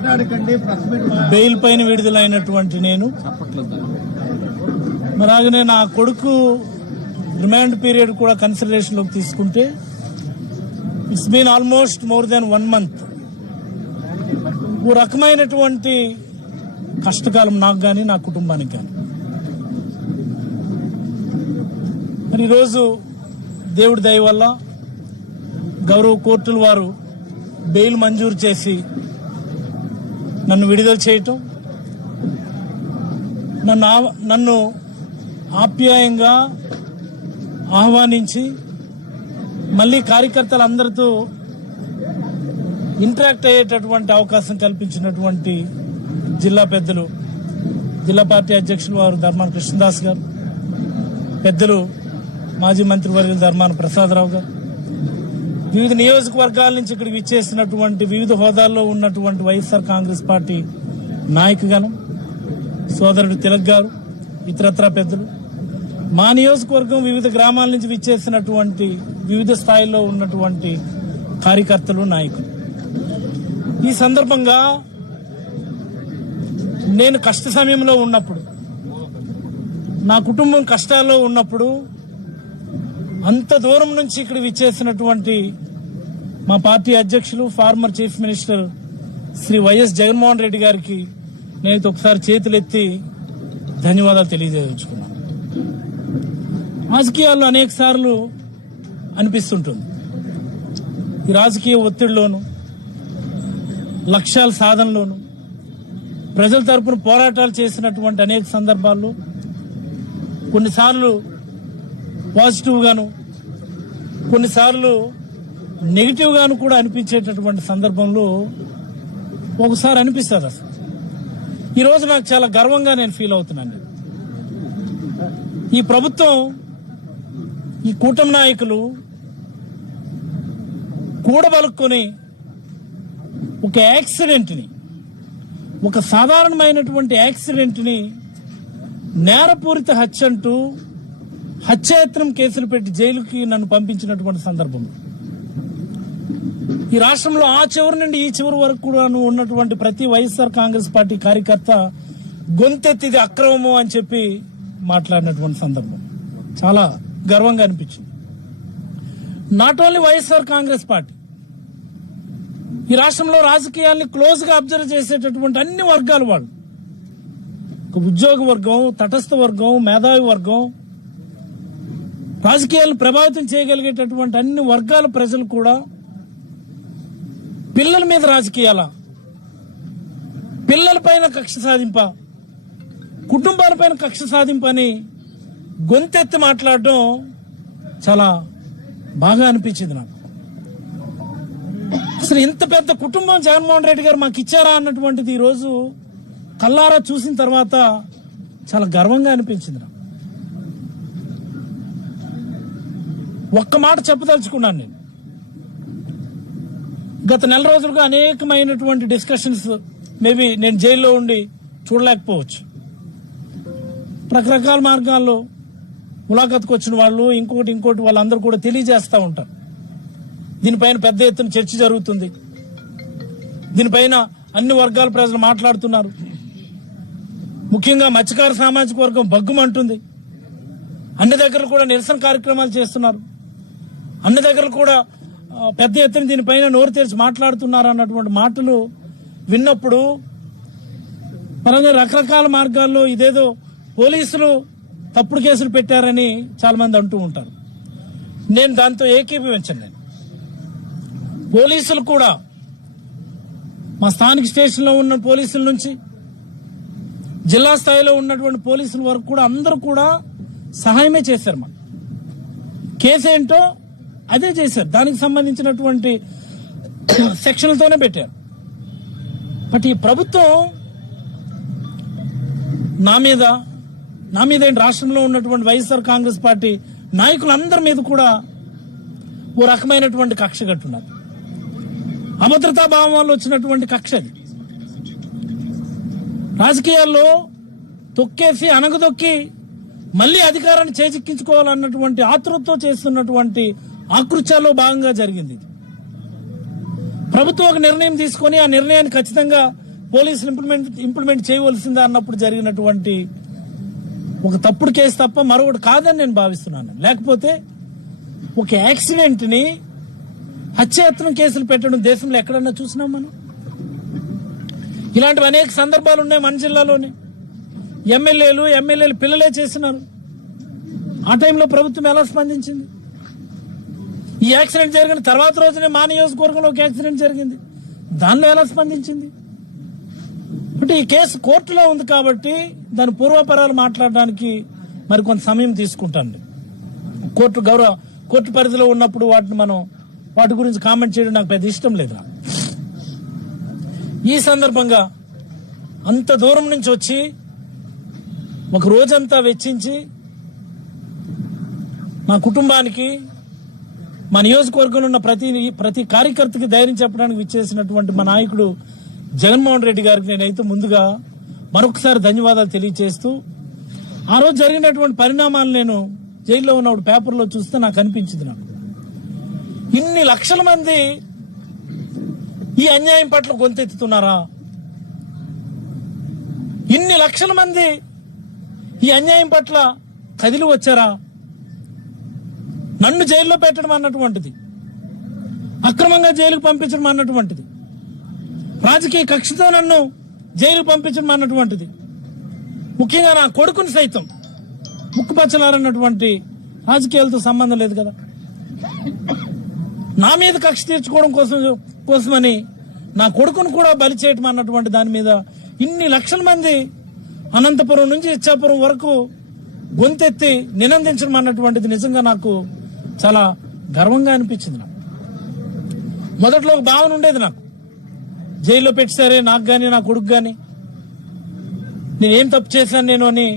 మాట్లాడకండి. బెయిల్ పైన విడుదలైనటువంటి నేను అలాగనే నా కొడుకు రిమాండ్ పీరియడ్ కూడా కన్సిడరేషన్లోకి తీసుకుంటే it's been almost more than 1 month. ఓ రకమైనటువంటి కష్టకాలం నాకు కానీ నా కుటుంబానికి కానీ. మరి ఈరోజు దేవుడి దయ వల్ల గౌరవ కోర్టుల వారు బెయిల్ మంజూరు చేసి నన్ను విడుదల చేయటం, నన్ను ఆప్యాయంగా ఆహ్వానించి మళ్ళీ కార్యకర్తలందరితో ఇంటరాక్ట్ అయ్యేటటువంటి అవకాశం కల్పించినటువంటి జిల్లా పెద్దలు, జిల్లా పార్టీ అధ్యక్షులు వారు ధర్మాన కృష్ణదాస్ గారు, పెద్దలు మాజీ మంత్రివర్యులు ధర్మాన ప్రసాదరావు గారు, వివిధ నియోజకవర్గాల నుంచి ఇక్కడికి విచ్చేసినటువంటి వివిధ హోదాల్లో ఉన్నటువంటి వైఎస్ఆర్ కాంగ్రెస్ పార్టీ నాయకగణం, సోదరుడు తిలక్ గారు, ఇతరత్రా పెద్దలు, మా నియోజకవర్గం వివిధ గ్రామాల నుంచి విచ్చేసినటువంటి వివిధ స్థాయిల్లో ఉన్నటువంటి కార్యకర్తలు, నాయకులు. ఈ సందర్భంగా నేను కష్ట సమయంలో ఉన్నప్పుడు, నా కుటుంబం కష్టాల్లో ఉన్నప్పుడు అంత దూరం నుంచి ఇక్కడ విచ్చేసినటువంటి మా పార్టీ అధ్యక్షులు former chief minister Shri YS Jaganmohan Reddy గారికి నేను ఒకసారి చేతులెత్తి ధన్యవాదాలు తెలియజేయదలుచుకున్నాను. రాజకీయాల్లో అనేక సార్లు అనిపిస్తుంటుంది, ఈ రాజకీయ ఒత్తిడిలోను, లక్ష్యాల సాధనలోను, ప్రజల తరపున పోరాటాలు చేసినటువంటి అనేక సందర్భాల్లో కొన్నిసార్లు పాజిటివ్ గాను, కొన్నిసార్లు నెగిటివ్ గాను కూడా అనిపించేటటువంటి సందర్భంలో ఒకసారి అనిపిస్తుంది. అసలు ఈరోజు నాకు చాలా గర్వంగా నేను ఫీల్ అవుతున్నాను. ఈ ప్రభుత్వం, ఈ కూటమి నాయకులు కూడబలుక్కొని ఒక యాక్సిడెంట్ని, ఒక సాధారణమైనటువంటి యాక్సిడెంట్ని నేరపూరిత హత్య అంటూ హత్యాయత్నం కేసులు పెట్టి జైలుకి నన్ను పంపించినటువంటి సందర్భంలో ఈ రాష్ట్రంలో ఆ చివరి నుండి ఈ చివరి వరకు కూడా ఉన్నటువంటి ప్రతి వైఎస్ఆర్ కాంగ్రెస్ పార్టీ కార్యకర్త గొంతెత్తిది అక్రమము అని చెప్పి మాట్లాడినటువంటి సందర్భం చాలా గర్వంగా అనిపించింది. Not only YSR Congress party, ఈ రాష్ట్రంలో రాజకీయాల్ని క్లోజ్ గా అబ్జర్వ్ చేసేటటువంటి అన్ని వర్గాల వాళ్ళు, ఉద్యోగ వర్గం, తటస్థ వర్గం, మేధావి వర్గం, రాజకీయాలను ప్రభావితం చేయగలిగేటటువంటి అన్ని వర్గాల ప్రజలు కూడా పిల్లల మీద రాజకీయాల, పిల్లలపైన కక్ష సాధింప, కుటుంబాలపైన కక్ష సాధింప అని గొంతెత్తి మాట్లాడడం చాలా బాగా అనిపించింది నాకు. అసలు ఇంత పెద్ద కుటుంబం జగన్మోహన్ రెడ్డి గారు మాకు ఇచ్చారా అన్నటువంటిది ఈరోజు కల్లారా చూసిన తర్వాత చాలా గర్వంగా అనిపించింది నాకు. ఒక్క మాట చెప్పదలుచుకున్నాను. నేను గత నెల రోజులుగా అనేకమైనటువంటి డిస్కషన్స్, మేబీ నేను జైల్లో ఉండి చూడలేకపోవచ్చు, రకరకాల మార్గాల్లో ములాఖత్కు వచ్చిన వాళ్ళు ఇంకోటి వాళ్ళందరూ కూడా తెలియజేస్తూ ఉంటారు. దీనిపైన పెద్ద ఎత్తున చర్చ జరుగుతుంది, దీనిపైన అన్ని వర్గాల ప్రజలు మాట్లాడుతున్నారు. ముఖ్యంగా మత్స్యకార సామాజిక వర్గం బగ్గుమంటుంది. అన్ని దగ్గర కూడా నిరసన కార్యక్రమాలు చేస్తున్నారు, అన్ని దగ్గర కూడా పెద్ద ఎత్తున దీనిపైన నోరు తెరిచి మాట్లాడుతున్నారు అన్నటువంటి మాటలు విన్నప్పుడు రకరకాల మార్గాల్లో ఇదేదో పోలీసులు తప్పుడు కేసులు పెట్టారని చాలా మంది అంటూ ఉంటారు. నేను దాంతో ఏకీభవించను. నేను పోలీసులు కూడా, మా స్థానిక స్టేషన్లో ఉన్న పోలీసుల నుంచి జిల్లా స్థాయిలో ఉన్నటువంటి పోలీసుల వరకు కూడా అందరూ కూడా సహాయమే చేశారు. మన కేసు ఏంటో అదే చేశారు, దానికి సంబంధించినటువంటి సెక్షన్లతోనే పెట్టారు. బట్ ఈ ప్రభుత్వం నా మీద ఏంటి, రాష్ట్రంలో ఉన్నటువంటి వైఎస్ఆర్ కాంగ్రెస్ పార్టీ నాయకులందరి మీద కూడా ఓ రకమైనటువంటి కక్ష కట్టున్నారు. అభద్రతా భావం వల్ల వచ్చినటువంటి కక్ష అది. రాజకీయాల్లో తొక్కేసి అనగదొక్కి మళ్లీ అధికారాన్ని చేజిక్కించుకోవాలన్నటువంటి ఆతృతతో చేస్తున్నటువంటి ఆకృత్యాల్లో భాగంగా జరిగింది. ప్రభుత్వం ఒక నిర్ణయం తీసుకొని ఆ నిర్ణయాన్ని ఖచ్చితంగా పోలీసులు ఇంప్లిమెంట్ చేయవలసిందా అన్నప్పుడు జరిగినటువంటి ఒక తప్పుడు కేసు తప్ప మరొకటి కాదని నేను భావిస్తున్నాను. లేకపోతే ఒక యాక్సిడెంట్ ని హత్యాయత్నం కేసులు పెట్టడం దేశంలో ఎక్కడన్నా చూసినాం మనం? ఇలాంటివి అనేక సందర్భాలు ఉన్నాయి మన జిల్లాలోనే. ఎమ్మెల్యేలు పిల్లలే చేస్తున్నారు. ఆ టైంలో ప్రభుత్వం ఎలా స్పందించింది? ఈ యాక్సిడెంట్ జరిగిన తర్వాత రోజునే మా నియోజకవర్గంలో ఒక యాక్సిడెంట్ జరిగింది, దానిలో ఎలా స్పందించింది? అంటే ఈ కేసు కోర్టులో ఉంది కాబట్టి దాని పూర్వాపరాలు మాట్లాడడానికి మరి కొంత సమయం తీసుకుంటాను. కోర్టు పరిధిలో ఉన్నప్పుడు వాటి గురించి కామెంట్ చేయడం నాకు పెద్ద ఇష్టం లేదు. ఈ సందర్భంగా అంత దూరం నుంచి వచ్చి ఒక రోజంతా వెచ్చించి మా కుటుంబానికి, మా నియోజకవర్గంలో ఉన్న ప్రతి కార్యకర్తకి ధైర్యం చెప్పడానికి విచ్చేసినటువంటి మా నాయకుడు జగన్మోహన్ రెడ్డి గారికి నేనైతే ముందుగా మరొకసారి ధన్యవాదాలు తెలియజేస్తూ, ఆ రోజు జరిగినటువంటి పరిణామాలు నేను జైల్లో ఉన్నప్పుడు పేపర్లో చూస్తే నాకు అనిపించింది, నాకు ఇన్ని లక్షల మంది ఈ అన్యాయం పట్ల గొంతెత్తుతున్నారా? ఇన్ని లక్షల మంది ఈ అన్యాయం పట్ల కదిలి వచ్చారా? నన్ను జైల్లో పెట్టడం అన్నటువంటిది, అక్రమంగా జైలుకు పంపించడం అన్నటువంటిది, రాజకీయ కక్షతో నన్ను జైలుకు పంపించడం అన్నటువంటిది, ముఖ్యంగా నా కొడుకుని సైతం ముక్కుపచ్చలారన్నటువంటి రాజకీయాలతో సంబంధం లేదు కదా. నా మీద కక్ష తీర్చుకోవడం కోసమని నా కొడుకును కూడా బలి చేయటం అన్నటువంటి దాని మీద ఇన్ని లక్షల మంది అనంతపురం నుంచి ఇచ్చాపురం వరకు గొంతెత్తి నినందించడం అన్నటువంటిది నిజంగా నాకు చాలా గర్వంగా అనిపించింది. నాకు మొదట్లో ఒక భావన ఉండేది, నాకు జైల్లో పెట్టారే నాకు గాని నా కొడుకు గాని, నేనేం తప్పు చేశాను నేను అని.